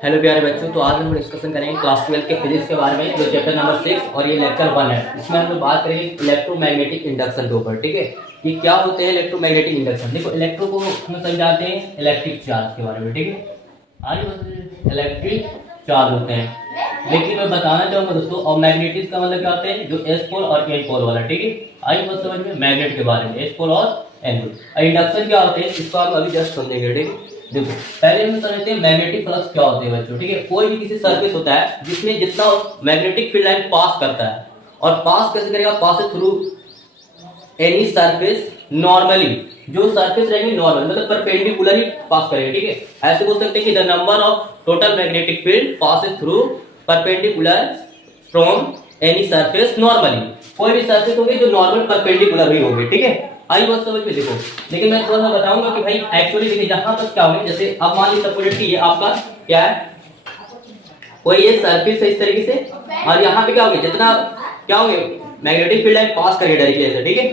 Hello प्यारे बच्चों, तो आज हम डिस्कशन करेंगे क्लास 12 के फिजिक्स के बारे में, जो चैप्टर नंबर 6 और ये लेक्चर 1 है। इसमें हम लोग बात करेंगे इलेक्ट्रोमैग्नेटिक इंडक्शन के ऊपर। ठीक है, ये क्या होते हैं इलेक्ट्रोमैग्नेटिक इंडक्शन। देखो, इलेक्ट्रो को हम समझाते हैं इलेक्ट्रिक चार्ज के बारे में। ठीक है, आज इलेक्ट्रिक चार्ज होते हैं, लेकिन मैं बताना चाहूंगा दोस्तों, और मैग्नेटिक का मतलब क्या होता है, जो एस पोल और एन पोल वाला। ठीक है, आज बस समझ में मैग्नेट के बारे में, एस पोल और एन पोल। इंडक्शन क्या होते हैं इसको हम अभी जस्ट समझेंगे। ठीक है, देखो पहले हम समझते हैं मैग्नेटिक फ्लक्स क्या होते हैं बच्चों। ठीक है, कोई भी किसी सरफेस होता है जिसमें जितना मैग्नेटिक फील्ड लाइन पास करता है, और पास कैसे करेगा, pass through any surface normally. जो सरफेस रहेगी नॉर्मल मतलब परपेंडिकुलर ही पास करेगा। ठीक है, ऐसे बोल सकते हैं कि the number of total magnetic field passes through perpendicular from any surface normally. कोई भी सरफेस होगी जो नॉर्मल परपेंडिकुलर ही होगी। ठीक है, आई बात समझ में। देखो, लेकिन मैं थोड़ा सा बताऊंगा कि भाई एक्चुअली देखिए यहाँ पर क्या होगा। जैसे अब मान लीजिए सपोज ये आपका क्या है, कोई ये सरफेस है इस तरीके से, और यहाँ पे क्या होगा, जितना क्या होगा मैग्नेटिक फील्ड लाइन पास करेगा डायरेक्टली ऐसे। ठीक है,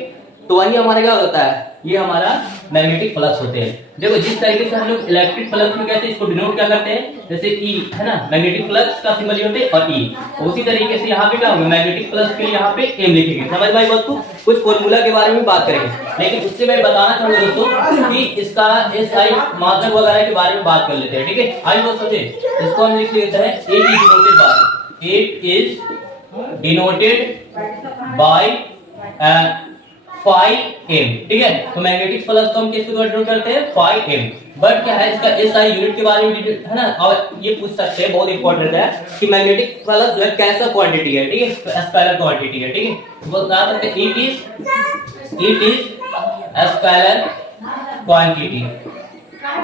तो वही हमारा क्या होता है, ये हमारा मैग्नेटिक फ्लक्स होते हैं। देखो जिस तरीके से हम लोग इलेक्ट्रिक फ्लक्स में कैसे इसको डिनोट क्या करते हैं, जैसे ई है ना, मैग्नेटिक फ्लक्स का सिंबल होते हैं और ई। उसी तरीके से यहाँ पे क्या होगा, मैग्नेटिक फ्लक्स के लिए यहाँ पे एम लिखेंगे। समझ भाई बात को, कुछ फॉर्मूला के बारे में बात करेंगे, लेकिन उससे मैं बताना चाहूंगा दोस्तों कि इसका एसआई मात्रक वगैरह के बारे में बात कर लेते हैं। ठीक है, आई बात समझे, इसको हम लिख लेते हैं a is denoted by, a is denoted by 5m। ठीक है, तो मैग्नेटिक फ्लक्स को हम किसके द्वारा डिनोट करते हैं, 5m। बट क्या है इसका एसआई यूनिट के बारे में है ना, और ये पूछ सकते हैं, बहुत इंपॉर्टेंट है कि मैग्नेटिक फ्लक्स जो है कैसा क्वांटिटी है। ठीक है, तो स्केलर क्वांटिटी है। ठीक है, तो बता सकते हैं इट इज स्केलर क्वांटिटी।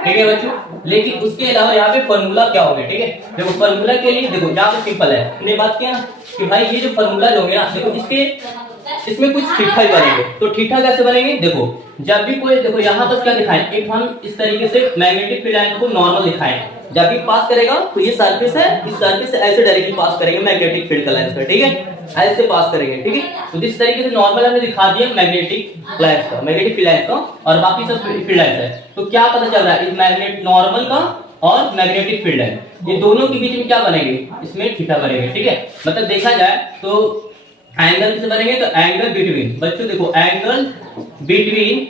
ठीक है बच्चों, लेकिन उसके अलावा यहाँ पे फॉर्मूला क्या होगा। ठीक है, देखो फॉर्मूला के लिए देखो यहाँ पे सिंपल है, हमने बात किया ना कि भाई ये जो फॉर्मूला जो होंगे ना, देखो इसमें कुछ थीटा बनेंगे। तो थीटा कैसे बनेंगे, देखो जब भी कोई, देखो यहाँ पर क्या दिखाएं, एक हम इस तरीके से मैग्नेटिक फील्ड लाइन को नॉर्मल दिखाएं, जब भी पास करेगा तो ये सरफेस है, इस सरफेस से ऐसे डायरेक्टली पास करेंगे मैग्नेटिक फील्ड का लाइन का। ठीक है, ऐसे पास करेंगे। ठीक है, तो जिस तरीके से नॉर्मल हमने दिखा दिया मैग्नेटिक लाइन का, मैग्नेटिक फील्ड लाइन का, और बाकी सब फील्ड लाइन है, तो क्या पता चल रहा है, इस मैग्नेट नॉर्मल का और मैग्नेटिक फील्ड लाइन, ये दोनों के बीच में क्या बनेंगे, इसमें थीटा बनेंगे। ठीक है, मतलब देखा जाए तो एंगल से बनेंगे, तो एंगल बिटवीन, बच्चों देखो angle between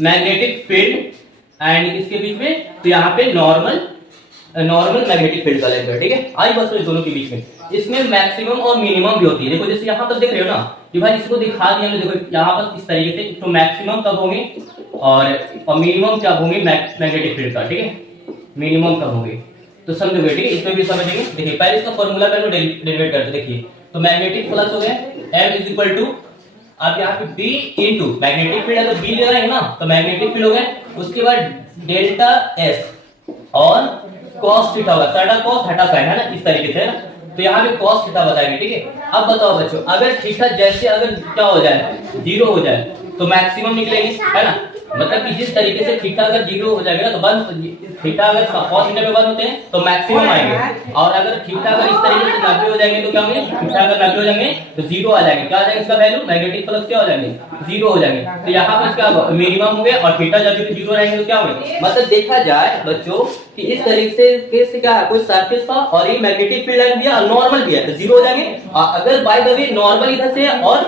magnetic field and इसके बीच में, तो यहाँ पे नॉर्मल मैग्नेटिक फील्ड का लेंगे। ठीक है, आई बस दोनों के बीच में, इसमें मैक्सिमम और मिनिमम भी होती है। देखो जैसे यहाँ पर देख रहे हो ना कि भाई इसको दिखा दिया, देखो यहाँ पर इस तरीके से, तो मैक्सिमम कब होंगे और मिनिमम क्या होंगे मैग्नेटिक फील्ड का। ठीक है, मिनिमम कब होंगे तो समझोगे। ठीक है, इसमें भी समझेंगे। देखिए पहले इसका फॉर्मूला पहले डेरिवेट करते, देखिए तो मैग्नेटिक फ्लक्स हो गया M इज इक्वल टू, अब यहाँ पे B इनटू मैग्नेटिक फील्ड है तो B लगाएंगे ना, तो मैग्नेटिक फील्ड हो गया, उसके बाद डेल्टा S और cos थीटा होगा, साइड cos हटा साइन है ना, इस तरीके से, तो यहाँ पे cos थीटा बताएंगे। ठीक है, अब बताओ बच्चों, अगर थीटा जैसे अगर क्या हो जाए, जीरो हो जाए, तो मैक्सिमम निकलेंगे है ना, मतलब कि जिस तरीके से थीटा अगर जीरो हो जाएगा ना, तो बंद थीटा अगर cos थीटा पे बंद होते हैं तो मैक्सिमम आएंगे, और अगर थीटा अगर इस तरीके से 90 हो जाएंगे तो क्या होंगे, थीटा अगर 90 हो जाएंगे तो जीरो आ जाएंगे। क्या आ जाएगा इसका वैल्यू, मैग्नेटिक फ्लक्स क्या हो जाएंगे, जीरो हो जाएंगे। तो यहाँ पर क्या होगा, मिनिमम हो गया, और थीटा जब भी जीरो रहेंगे तो क्या होगा, मतलब देखा जाए बच्चों कि इस तरीके से क्या है, कोई सरफेस का और ये मैग्नेटिक फील्ड लाइन भी है और नॉर्मल भी है, तो जीरो हो जाएंगे। अगर बाय द वे नॉर्मल इधर से है और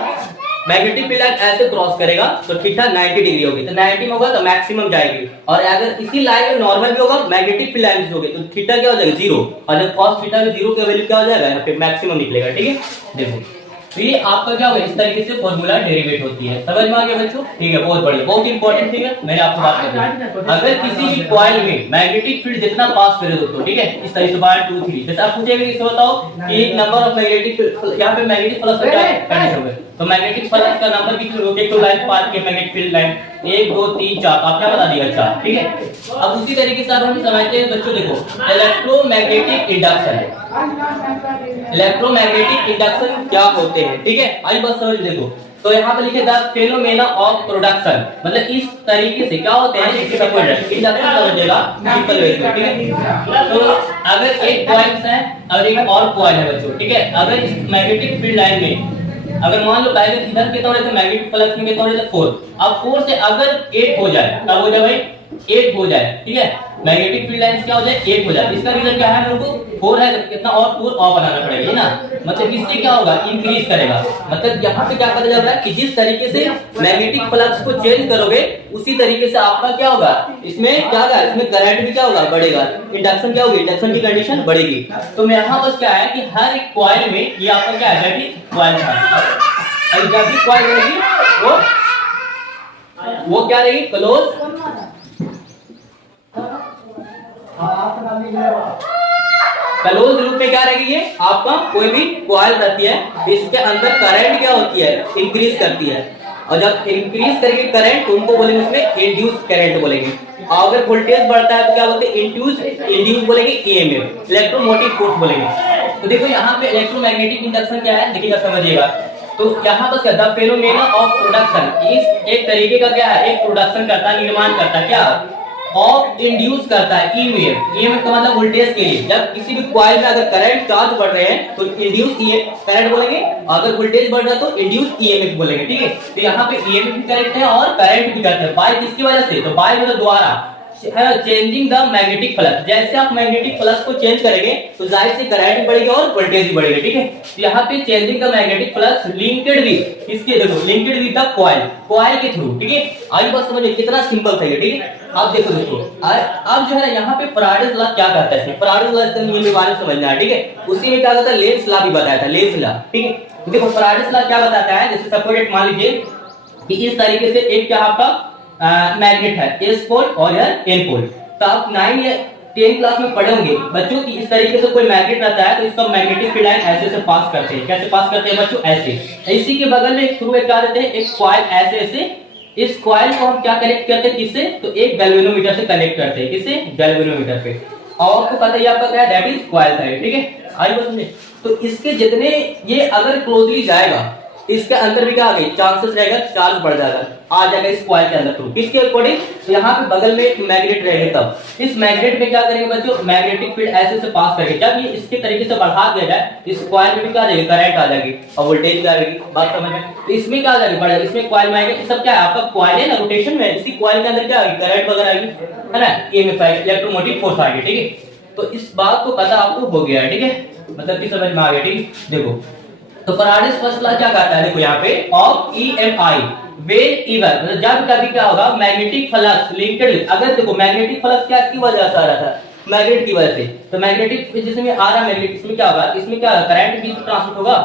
मैग्नेटिक फील्ड लाइन ऐसे क्रॉस करेगा तो थीटा 90 डिग्री होगी, तो 90 में होगा तो मैक्सिमम जाएगी, और अगर इसी लाइन में नॉर्मल भी होगा मैग्नेटिक फील्ड लाइन भी होगी तो थीटा क्या हो जाएगा, जीरो, और जब cos थीटा में जीरो का वैल्यू क्या हो जाएगा, यहाँ पे मैक्सिमम निकलेगा। ठीक है, देखो तो ये आपका क्या होगा, इस तरीके से फॉर्मूला डेरिवेट होती है। समझ में आ गया बच्चों, ठीक है, बहुत बढ़िया, बहुत इंपॉर्टेंट थिंग है, मैंने आपको बात कर दी। अगर किसी भी कॉइल में मैग्नेटिक फील्ड जितना पास करे दोस्तों, ठीक है, इस तरीके से 1 2 3, जैसे आप पूछेंगे इसको बताओ कि नंबर ऑफ मैग्नेटिक, यहाँ पे मैग्नेटिक फ्लक्स का क्या कंडीशन होगा, तो मैग्नेटिक फ्लक्स का नंबर की एक तो लाइन पास के मैग्नेटिक फील्ड लाइन 1 2 3 4, आप क्या बता दिया 4। ठीक है, अब उसी तरीके से हम समझते हैं बच्चों, देखो इलेक्ट्रोमैग्नेटिक इंडक्शन, इलेक्ट्रोमैग्नेटिक इंडक्शन क्या होते हैं। ठीक है, आई बस समझ देखो, तो यहाँ पे लिखे द फेनोमेना ऑफ प्रोडक्शन, मतलब इस तरीके से क्या होते हैं, इसके सपोर्ट इंडक्शन समझिएगा सिंपल वे में। ठीक है, तो अगर एक कॉइल है और एक और कॉइल है बच्चों, ठीक है, अगर इस मैग्नेटिक फील्ड लाइन में अगर मान लो पहले इधर कितना हो जाता है, मैग्नेटिक फ्लक्स में कितना हो जाता है 4, अब 4 से अगर 8 हो जाए, तब हो जाए भाई 8 हो जाए। ठीक है, मैग्नेटिक फील्ड लाइंस क्या हो जाए, 1 हो जाए। इसका रीजन क्या है, हम लोग को 4 है, कितना और 4 और बनाना पड़ेगा ना, मतलब इससे क्या होगा, इंक्रीज करेगा। मतलब यहाँ पे क्या पता चल रहा है कि जिस तरीके से मैग्नेटिक फ्लक्स को चेंज करोगे उसी तरीके से आपका क्या होगा, इसमें क्या होगा, इसमें करंट भी क्या होगा, बढ़ेगा। इंडक्शन क्या होगी, इंडक्शन की कंडीशन बढ़ेगी। तो यहाँ बस क्या है कि हर एक कॉइल में ये आपका क्या है, बैटरी कॉइल था, और जब भी कॉइल रहेगी वो क्या रहेगी, क्लोज क्लोज लूप में क्या रहेगी, ये आपका कोई भी कॉइल रहती है, इसके अंदर करंट क्या होती है, इंक्रीज करती है। और जब इंक्रीज करेगी करंट, उनको बोलेंगे उसमें इंड्यूस करंट बोलेंगे। और अगर वोल्टेज बढ़ता है तो क्या बोलते हैं, इंड्यूस बोलेंगे, ईएमएफ, इलेक्ट्रोमोटिव फोर्स बोलेंगे। तो देखो यहाँ पे इलेक्ट्रोमैग्नेटिक इंडक्शन क्या है, देखिएगा समझिएगा। तो यहाँ पर क्या, द फेनोमेना ऑफ प्रोडक्शन, इस एक तरीके का क्या है, एक प्रोडक्शन करता है, निर्माण करता है, क्या ऑफ इंड्यूस करता है ईएमएफ। ईएमएफ का मतलब वोल्टेज के लिए, जब किसी भी कॉइल में अगर करंट चार्ज बढ़ रहे हैं तो इंड्यूस करंट बोलेंगे, अगर वोल्टेज बढ़ रहा है तो इंड्यूस ईएमएफ बोलेंगे, ठीक है। तो यहाँ पे ईएमएफ भी करेक्ट है और करंट भी करते हैं, बाय किसकी वजह से, तो बाय मतलब द्वारा चेंजिंग द मैग्नेटिक फ्लक्स। जैसे आप मैग्नेटिक फ्लक्स को चेंज करेंगे तो जाहिर से करंट भी बढ़ेगा और वोल्टेज भी बढ़ेगा, ठीक है। तो यहाँ पे changing the magnetic flux linked with, इसके देखो लिंक्ड विद द कॉइल के थ्रू, ठीक है। आइए बात समझिए कितना सिंपल था ये, ठीक है। अब देखो दोस्तों, अब जो है ना यहाँ पे फैराडेज लॉ क्या करता है, इसमें फैराडेज लॉ के नियम के बारे में समझना है, ठीक है। उसी में क्या होता है, लेंस लॉ भी बताया था, लेंस लॉ, ठीक है। तो देखो फैराडेज लॉ क्या बताता है, जैसे सपोज मान लीजिए कि इस तरीके से एक क्या आपका मैग्नेट है, एस पोल और यह एन पोल। तो आप 9 या 10 क्लास में पढ़े होंगे बच्चों की, इस तरीके से कोई मैग्नेट रहता है तो इसका मैग्नेटिक फील्ड लाइन ऐसे से पास करते हैं। कैसे पास करते हैं बच्चों, ऐसे। इसी के बगल में थ्रू एक क्या रहते हैं, एक कॉइल ऐसे ऐसे, इस कॉइल को हम क्या कनेक्ट करते हैं, किससे, तो एक गैल्वेनोमीटर से कनेक्ट करते हैं, किससे, गैल्वेनोमीटर पे। और आपको पता है आपका क्या है, दैट इज कॉइल साइड, ठीक है। आइए बस समझिए, तो इसके जितने ये अगर क्लोजली जाएगा इसके अंदर भी क्या आ गई, चांसेस रहेगा, चार्ज बढ़ जाएगा, आ जाएगा इस कॉइल के अंदर थ्रू, किसके अकॉर्डिंग, तो यहाँ पे बगल में एक मैग्नेट रहेगा, तब इस मैग्नेट में क्या करेंगे बच्चों, मैग्नेटिक फील्ड ऐसे से पास करेंगे। जब ये इसके तरीके से बढ़ा दिया जाए इस कॉइल में भी क्या आ जाएगी, करंट आ जाएगी और वोल्टेज भी आ जाएगी, बात समझ में। तो इसमें क्या आ जाएगी, बढ़ जाएगी, इसमें कॉइल में आएगा, सब क्या है आपका कॉइल है ना, रोटेशन में, इसी कॉइल के अंदर क्या आएगी, करंट वगैरह आएगी, है ना, ईएमएफ आएगी, इलेक्ट्रोमोटिव फोर्स आएगी, ठीक है। तो इस बात को पता आपको हो गया है, ठीक है, मतलब कि समझ में आ गया, ठीक है। देखो तो फैराडेज फर्स्ट लॉ क्या कहता है, देखो यहाँ पे ऑफ ईएमआई वेन इवन, मतलब जब कभी क्या होगा, मैग्नेटिक फ्लक्स लिंक्ड, अगर देखो मैग्नेटिक फ्लक्स क्या की वजह से आ रहा था, मैग्नेट की वजह से। तो मैग्नेटिक जिसमें आ रहा है मैग्नेट, इसमें क्या होगा, इसमें क्या करंट भी ट्रांसमिट होगा,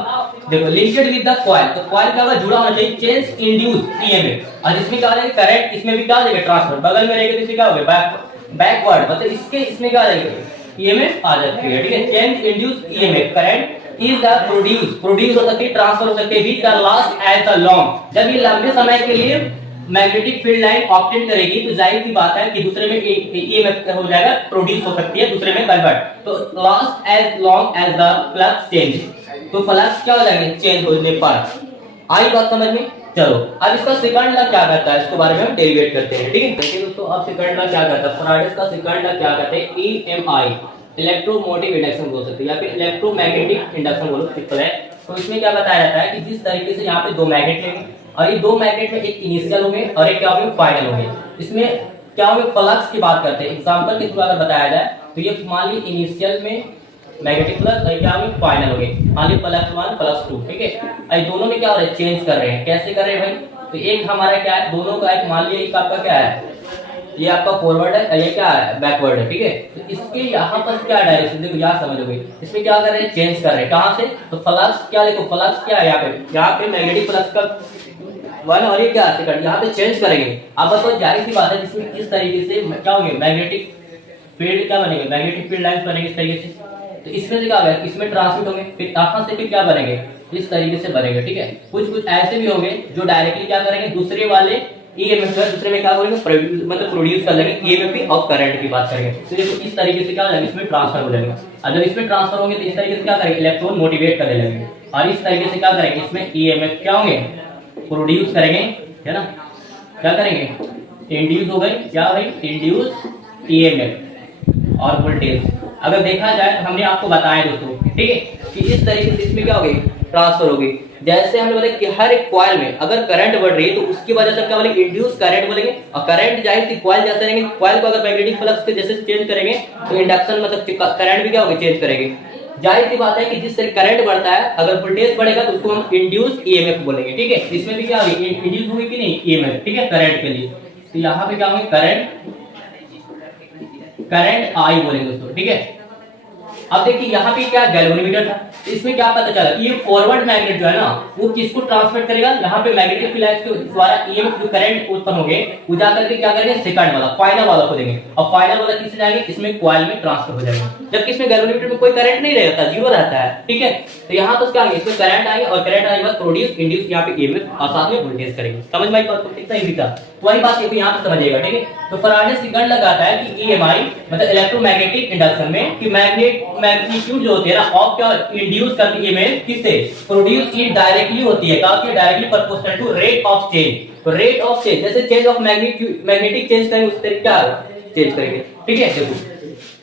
देखो लिंक्ड विद द कॉइल, तो कॉइल क्या होगा, जुड़ा होना चाहिए, चेंज इंड्यूस ईएमएफ। और इसमें क्या आ जाएगा, करंट इसमें भी क्या आ जाएगा, ट्रांसफर, बगल में रहेगा तो इसमें क्या होगा, बैकवर्ड, मतलब इसके इसमें क्या आ जाएगा, ईएमएफ आ जाती है, ठीक है। Change induce EMF, current is the produce हो सकती है, ट्रांसफर हो सकती है, with the last at the long, जब ये लंबे समय के लिए मैग्नेटिक फील्ड लाइन ऑप्टेट करेगी तो जाहिर सी बात है कि दूसरे में ईएमएफ हो जाएगा, प्रोड्यूस हो सकती है, दूसरे में कन्वर्ट। तो last as long as the flux change, तो फ्लक्स क्या हो जाएंगे, चेंज होने पर। आई बात समझ में, चलो अब इसका सेकंड लॉ क्या कहता है, इसके बारे में हम डेरिवेट करते हैं, ठीक है। देखिए दोस्तों, अब सेकंड लॉ क्या कहता है, फैराडेज का सेकंड लॉ क्या कहते हैं, ईएमआई, इलेक्ट्रोमोटिव इंडक्शन बोल सकते हैं या फिर इलेक्ट्रोमैग्नेटिक इंडक्शन बोलो, सिंपल है। तो इसमें क्या बताया जाता है कि जिस तरीके से यहाँ पे दो मैग्नेट हैं और ये दो मैग्नेट में एक इनिशियल होंगे और एक क्या होंगे, फाइनल होंगे। इसमें क्या होंगे, फ्लक्स की बात करते हैं, एग्जांपल के थ्रू अगर बताया जाए तो ये मान ली इनिशियल में मैग्नेटिक फ्लक्स और क्या होंगे, फाइनल होंगे, मान ली फ्लक्स 1 फ्लक्स 2, ठीक है। और दोनों में क्या हो रहा है, चेंज कर रहे हैं, कैसे कर रहे हैं भाई, तो एक हमारा क्या है, दोनों का एक मान लिया, एक आपका क्या है, ये आपका फॉरवर्ड है, ये क्या है, बैकवर्ड है, ठीक है। तो इसके यहाँ पर क्या डायरेक्शन, देखो यहाँ समझोगे, इसमें क्या कर रहे हैं, चेंज कर रहे हैं, कहाँ से, तो फ्लक्स क्या, देखो फ्लक्स क्या है, यहाँ पे मैग्नेटिक फ्लक्स का 1 और ये क्या सेकंड, यहाँ पे चेंज करेंगे। अब बताओ जाहिर सी बात है, जिसमें इस तरीके से क्या होंगे, मैग्नेटिक फील्ड क्या बनेंगे, मैग्नेटिक फील्ड लाइंस बनेंगे इस तरीके से, तो इसमें से क्या होगा, इसमें ट्रांसमिट होंगे, फिर यहाँ से फिर क्या बनेंगे, इस तरीके से बनेंगे, ठीक है। कुछ ऐसे भी होंगे जो डायरेक्टली क्या करेंगे, दूसरे वाले ईएमएफ दूसरे में क्या करेंगे, मतलब प्रोड्यूस कर लेंगे, ईएमएफ और करंट की बात करेंगे। तो देखो इस तरीके से क्या हो जाएगा, इसमें ट्रांसफर हो जाएगा। और जब इसमें ट्रांसफर होंगे तो इस तरीके से क्या करेंगे, इलेक्ट्रॉन मोटिवेट करने लगेंगे, और इस तरीके से क्या करेंगे, इसमें ईएमएफ क्या होंगे, प्रोड्यूस करेंगे, है ना, क्या करेंगे, इंड्यूस हो गए, क्या भाई, इंड्यूस ईएमएफ और वोल्टेज। अगर देखा जाए तो हमने आपको बताया दोस्तों, ठीक है, कि इस तरीके से इसमें क्या हो गई, ट्रांसफर हो गई। जैसे हमने बोला कि हर एक कॉइल में अगर करंट बढ़ रही है तो उसकी वजह से क्या बोलेंगे, इंड्यूस करंट बोलेंगे। और करंट जाहिर सी कॉइल जैसे रहेंगे, कॉइल को अगर मैग्नेटिक फ्लक्स के जैसे चेंज करेंगे तो इंडक्शन मतलब करंट भी क्या होगा, चेंज करेंगे। जाहिर सी बात है कि जिस तरह करंट बढ़ता है, अगर वोल्टेज बढ़ेगा तो उसको हम इंड्यूस ईएमएफ बोलेंगे, ठीक है। इसमें भी क्या होगी, इंड्यूस होगी कि नहीं, ईएमएफ, ठीक है, करंट के लिए। तो यहाँ पे क्या होंगे, करंट आई बोलेंगे दोस्तों, ठीक है। अब देखिए यहाँ पे क्या गैल्वेनोमीटर था, इसमें क्या पता चला कि ये फॉरवर्ड मैग्नेट जो है ना वो किसको ट्रांसमिट करेगा, यहाँ पे मैग्नेटिक फील्ड के द्वारा ईएमएफ जो करंट उत्पन्न होंगे वो जाकर के क्या करेंगे, सेकंड वाला फाइनल वाला को देंगे, और फाइनल वाला किससे जाएंगे, इसमें कॉइल में ट्रांसफर हो जाएंगे। जबकि इसमें गैल्वेनोमीटर में कोई करंट नहीं रहता, जीरो रहता है, ठीक है। तो यहाँ तो क्या आएंगे, इसमें करंट आएंगे और करंट आने के बाद प्रोड्यूस इंड्यूस यहाँ पे ईएमएफ और साथ में वोल्टेज करेंगे। समझ में आई बात को, कितना इजी था। वही बात ये यहाँ पे समझिएगा, ठीक है। तो फराडे सेकंड लगाता है कि ईएमआई मतलब इलेक्ट्रोमैग्नेटिक इंडक्शन में कि मैग्नीट्यूड जो होती है ना ऑफ क्या इंड्यूस करती है ईएमएफ किससे, प्रोड्यूस इन डायरेक्टली होती है, क्या होती है, directly proportional to rate of change. तो रेट ऑफ चेंज जैसे चेंज ऑफ मैग्नेटिक चेंज करेंगे उस तरीके क्या चेंज करेंगे, ठीक है।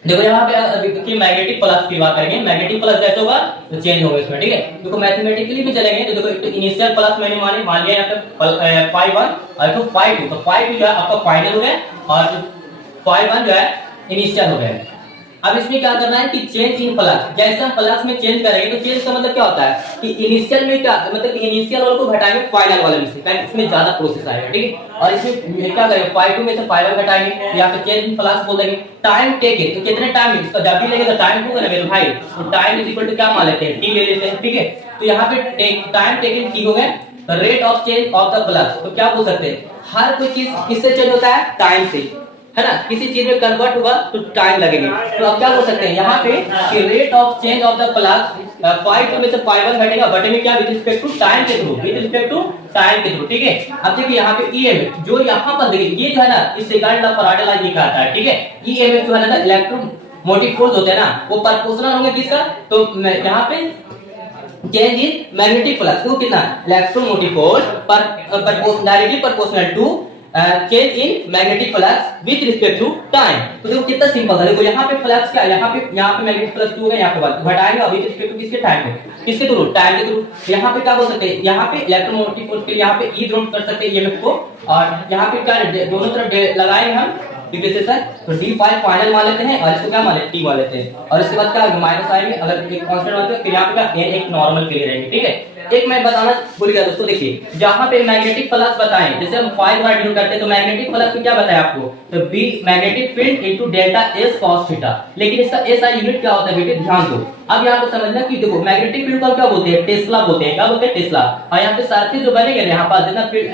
देखो यहाँ पे मैग्नेटिक फ्लक्स की बात करेंगे, मैग्नेटिक फ्लक्स जैसे होगा तो चेंज होगा इसमें, ठीक है। देखो मैथमेटिकली भी चलेंगे तो देखो इनिशियल फ्लक्स मैंने मान लिया यहाँ पे ∅1 और तो ∅2, तो ∅2 जो है आपका फाइनल हो गया और ∅1 जो है इनिशियल हो गया। अब इसमें क्या करना है कि चेंज इन फ्लक्स, जैसे हम फ्लक्स में चेंज करेंगे तो चेंज का मतलब क्या होता है कि इनिशियल में क्या मतलब इनिशियल वाले को घटाएंगे फाइनल वाले में से, ताकि इसमें ज्यादा प्रोसेस आएगा, ठीक है। और इसमें क्या करेंगे, ∅2 में से ∅1 घटाएंगे या फिर चेंज इन फ्लक्स बोल देंगे। टाइम टेकन तो कितने टाइम इसका जब भी लगेगा टाइम होगा ना मेरे भाई, तो टाइम इज इक्वल टू क्या मान लेते हैं, टी ले लेते हैं, ठीक है। तो यहाँ पे टाइम टेकन टी हो गया, rate of change of the flux, तो क्या बोल सकते हैं, हर कोई चीज किससे चेंज होता है, टाइम से, है ना। किसी चीज में कन्वर्ट होगा तो टाइम लगेगा। तो अब क्या बोल सकते हैं यहाँ पे कि rate of change of the flux ∅2 में से ∅1 घटेगा, बटे में क्या, विद रिस्पेक्ट टू टाइम के थ्रू, विद रिस्पेक्ट टू टाइम के थ्रू, ठीक है। अब देखिए यहाँ पे ईएमएफ जो यहाँ पर देखिए ये जो है ना इस सेकंड ला फराडे ला ये कहता है, ठीक है। ईएमएफ जो है ना इलेक्ट्रोमोटिव फोर्स होते हैं ना वो प्रोपोर्शनल होंगे किसका, तो यहाँ पे चेंज इन मैग्नेटिक फ्लक्स को कितना, इलेक्ट्रोमोटिव फोर्स पर directly proportional to change in magnetic flux with respect to time. तो देखो कितना सिंपल है। देखो यहाँ पे फ्लक्स क्या, यहाँ पे मैग्नेटिक फ्लक्स हो गया, यहाँ पे बात घटाएंगे विद रिस्पेक्ट टू किसके, टाइम में, किसके थ्रू, टाइम के थ्रू। यहाँ पे क्या बोल सकते हैं, यहाँ पे इलेक्ट्रोमोटिव फोर्स के यहाँ पे ई ड्रॉप कर सकते हैं ईएमएफ को, और यहाँ पे क्या दोनों तरफ लगाएंगे हम डिफरेंशिएशन, तो d5 फाइनल मान लेते हैं और इसको क्या मान लेते हैं, t मान लेते हैं। और इसके बाद क्या माइनस आएंगे, अगर एक कांस्टेंट मानते हैं फिर यहाँ पे क्या एक नॉर्मल के लिए रहेंगे, ठीक है। एक मैं बताना भूल गया दोस्तों, देखिए जहां पे मैग्नेटिक फ्लक्स बताएं, जैसे हम फाइव द्वारा डिनोट करते हैं तो मैग्नेटिक फ्लक्स क्या बताया आपको, तो B magnetic field into delta S cos theta. लेकिन इसका एसआई यूनिट क्या होता है बेटे, ध्यान दो। अब यहाँ पे समझना कि देखो मैग्नेटिक फील्ड को क्या बोलते हैं, टेस्ला बोलते हैं, क्या बोलते हैं, टेस्ला। और यहाँ पे सरफेस जो बनेगा यहाँ पास जितना फील्ड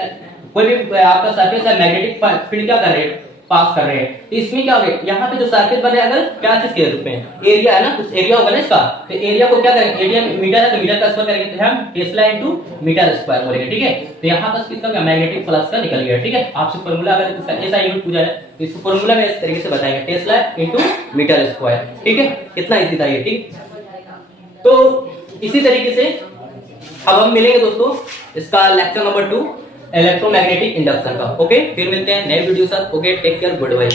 कोई भी आपका सरफेस है मैग्नेटिक फील्ड क्या कर रहे हैं, पास कर रहे हैं। तो इसमें क्या होगा, यहाँ पे जो सरफेस बने अगर क्या चीज के रूप में एरिया है ना, कुछ एरिया होगा ना इसका, तो एरिया को क्या करेंगे, एरिया मीटर है तो मीटर का स्क्वायर करेंगे, तो हम टेस्ला इनटू मीटर स्क्वायर बोलेंगे, ठीक है। तो यहाँ पर किसका क्या मैग्नेटिक फ्लक्स का निकल गया, ठीक है। आपसे फार्मूला अगर इसका ऐसा यूनिट पूछा जाए तो इसको फार्मूला में इस तरीके से बताएंगे, टेस्ला इनटू मीटर स्क्वायर, ठीक है। कितना इजी था ये, ठीक। तो इसी तरीके से अब हम मिलेंगे दोस्तों इसका लेक्चर नंबर 2 इलेक्ट्रोमैग्नेटिक इंडक्शन का। ओके, फिर मिलते हैं नए वीडियो साथ। Okay, take care, good bye.